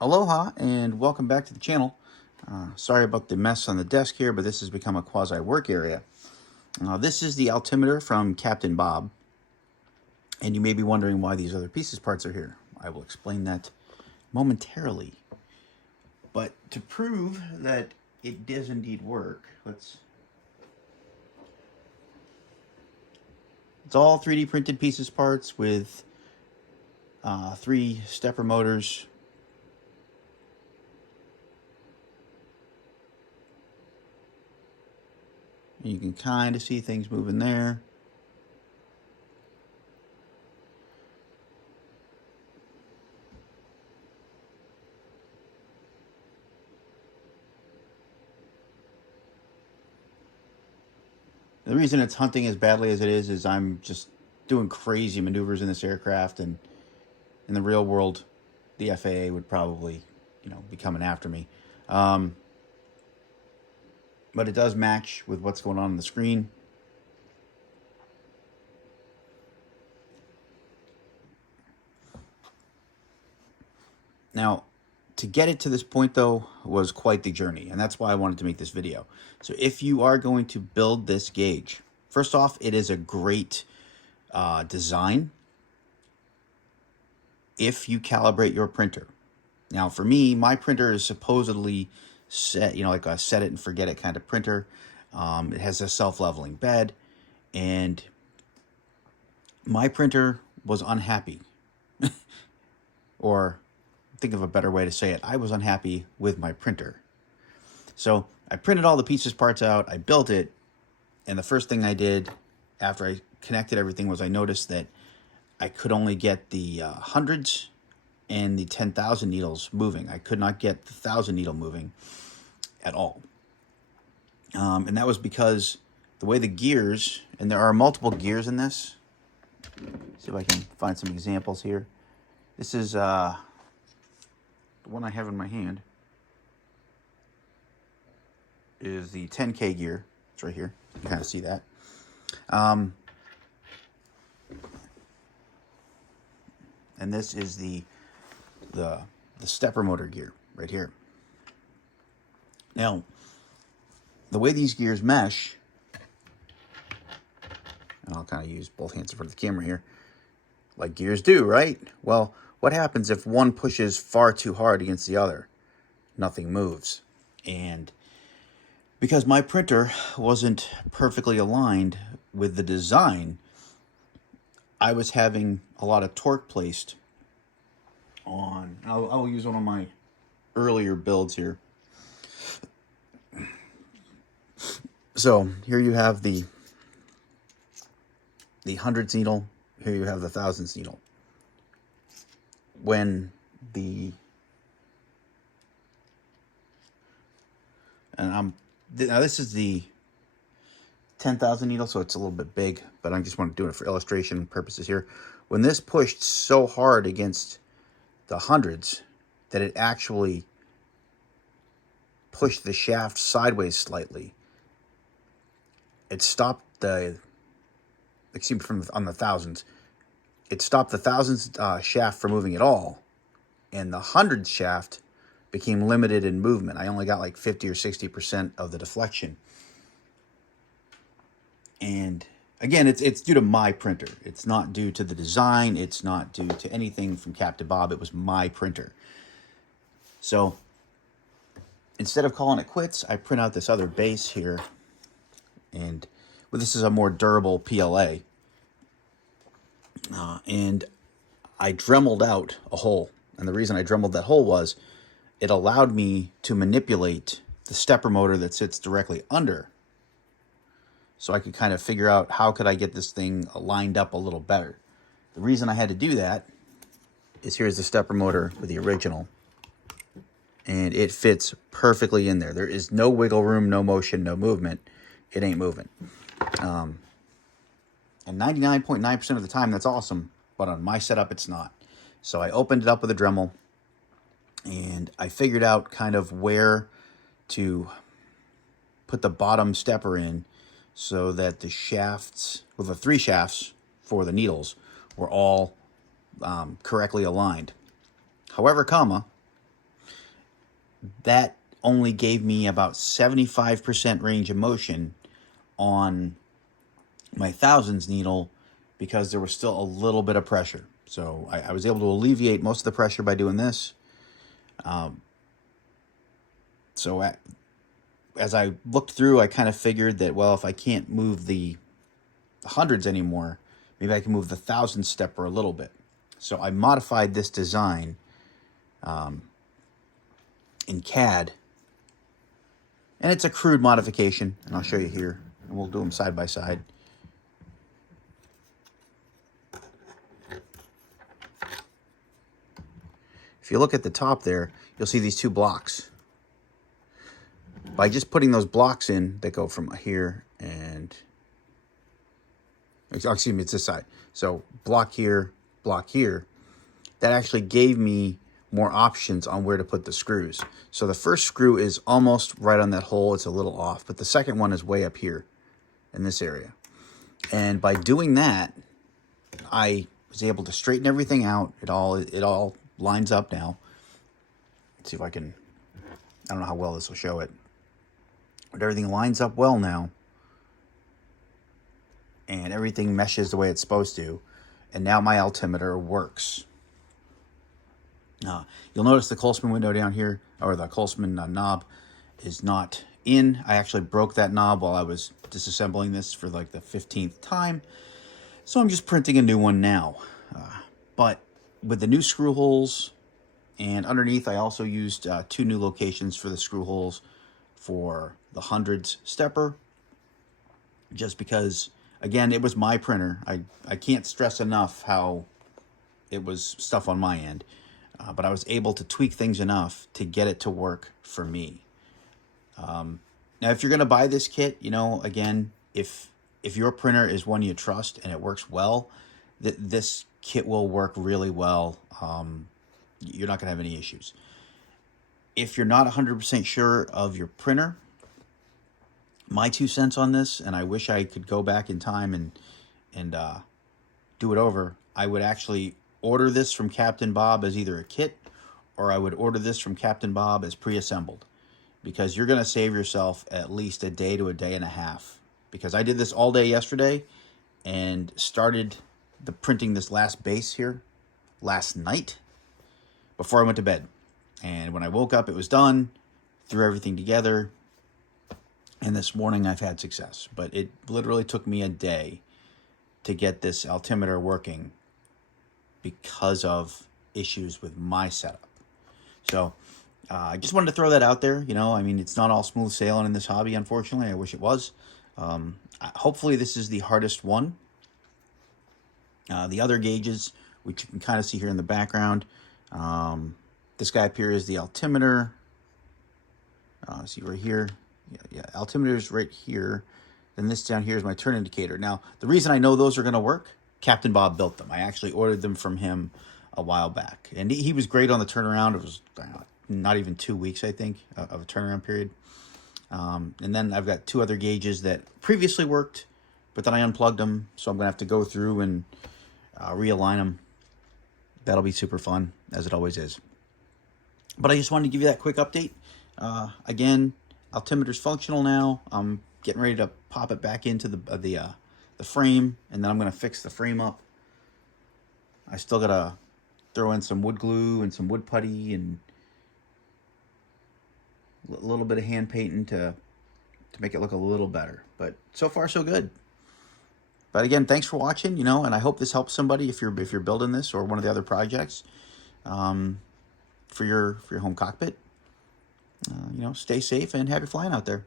Aloha and welcome back to the channel. Sorry about the mess on the desk here, but this has become a quasi-work area. This is the altimeter from Captain Bob, and you may be wondering why these other pieces parts are here. I will explain that momentarily. But to prove that it does indeed work, it's all 3D printed pieces parts with 3 stepper motors. You can kind of see things moving there. The reason it's hunting as badly as it is I'm just doing crazy maneuvers in this aircraft, and in the real world, the FAA would probably, be coming after me. But it does match with what's going on the screen. Now, to get it to this point, though, was quite the journey, and that's why I wanted to make this video. So if you are going to build this gauge, first off, it is a great design if you calibrate your printer. Now, for me, my printer is supposedly set, like a set it and forget it kind of printer. It has a self-leveling bed, and my printer was unhappy. Or think of a better way to say it, I was unhappy with my printer. So I printed all the pieces parts out, I built it, and the first thing I did after I connected everything was I noticed that I could only get the hundreds and the 10,000 needles moving. I could not get the 1,000 needle moving at all. And that was because the way the gears, and there are multiple gears in this. See if I can find some examples here. This is the one I have in my hand is the 10K gear. It's right here. You can kind of see that. And this is the stepper motor gear right here. Now, the way these gears mesh, and I'll kind of use both hands in front of the camera here, like gears do, right? Well, what happens if one pushes far too hard against the other? Nothing moves. And because my printer wasn't perfectly aligned with the design, I was having a lot of torque placed on, I'll use one of my earlier builds here. So here you have the hundreds needle, here you have the thousands needle. When now this is the 10,000 needle, so it's a little bit big, but I just want to do it for illustration purposes here. When this pushed so hard against the hundreds that it actually pushed the shaft sideways slightly, it stopped on the thousands. It stopped the thousands shaft from moving at all, and the hundreds shaft became limited in movement. I only got like 50 or 60% of the deflection. And again, it's due to my printer. It's not due to the design. It's not due to anything from Captain Bob. It was my printer. So instead of calling it quits, I print out this other base here. And this is a more durable PLA. And I dremeled out a hole. And the reason I dremeled that hole was it allowed me to manipulate the stepper motor that sits directly under. So I could kind of figure out how could I get this thing lined up a little better. The reason I had to do that is here's the stepper motor with the original. And it fits perfectly in there. There is no wiggle room, no motion, no movement. It ain't moving. And 99.9% of the time, that's awesome. But on my setup, it's not. So I opened it up with a Dremel, and I figured out kind of where to put the bottom stepper in so that the shafts, well, the 3 shafts for the needles were all correctly aligned. However, that only gave me about 75% range of motion on my thousands needle because there was still a little bit of pressure. So I was able to alleviate most of the pressure by doing this. So as I looked through, I kind of figured that, well, if I can't move the hundreds anymore, maybe I can move the 1,000 stepper a little bit. So I modified this design in CAD. And it's a crude modification, and I'll show you here. And we'll do them side by side. If you look at the top there, you'll see these two blocks. By just putting those blocks in, they go from here and... excuse me, it's this side. So block here, that actually gave me more options on where to put the screws. So the first screw is almost right on that hole. It's a little off, but the second one is way up here in this area. And by doing that, I was able to straighten everything out. It all lines up now. Let's see if I can, I don't know how well this will show it, but everything lines up well now. And everything meshes the way it's supposed to. And now my altimeter works. You'll notice the Colesman window down here, or the Colesman knob, is not in. I actually broke that knob while I was disassembling this for like the 15th time. So I'm just printing a new one now. But with the new screw holes, and underneath I also used 2 new locations for the screw holes for the hundreds stepper. Just because, again, it was my printer. I can't stress enough how it was stuff on my end. But I was able to tweak things enough to get it to work for me. Now, if you're going to buy this kit, you know, again, if your printer is one you trust and it works well, this kit will work really well. You're not going to have any issues. If you're not 100% sure of your printer, my 2 cents on this, and I wish I could go back in time and do it over, I would actually order this from Captain Bob as either a kit, or I would order this from Captain Bob as pre-assembled, because you're going to save yourself at least a day to a day and a half. Because I did this all day yesterday and started the printing this last base here last night before I went to bed. And when I woke up, it was done, threw everything together, and this morning I've had success. But it literally took me a day to get this altimeter working because of issues with my setup. So I just wanted to throw that out there. You know, I mean, it's not all smooth sailing in this hobby, unfortunately. I wish it was. Hopefully this is the hardest one. The other gauges, which you can kind of see here in the background. This guy up here is the altimeter. See right here. Yeah, altimeter is right here. Then this down here is my turn indicator. Now, the reason I know those are going to work, Captain Bob built them. I actually ordered them from him a while back. And he was great on the turnaround. It was not even 2 weeks, I think, of a turnaround period. And then I've got 2 other gauges that previously worked, but then I unplugged them. So I'm going to have to go through and realign them. That'll be super fun, as it always is. But I just wanted to give you that quick update. Again, altimeter's functional now. I'm getting ready to pop it back into the frame, and then I'm going to fix the frame up. I still got to throw in some wood glue and some wood putty and a little bit of hand painting to make it look a little better. But so far, so good. But again, thanks for watching, you know, and I hope this helps somebody if you're building this or one of the other projects for your home cockpit. You know, stay safe and happy flying out there.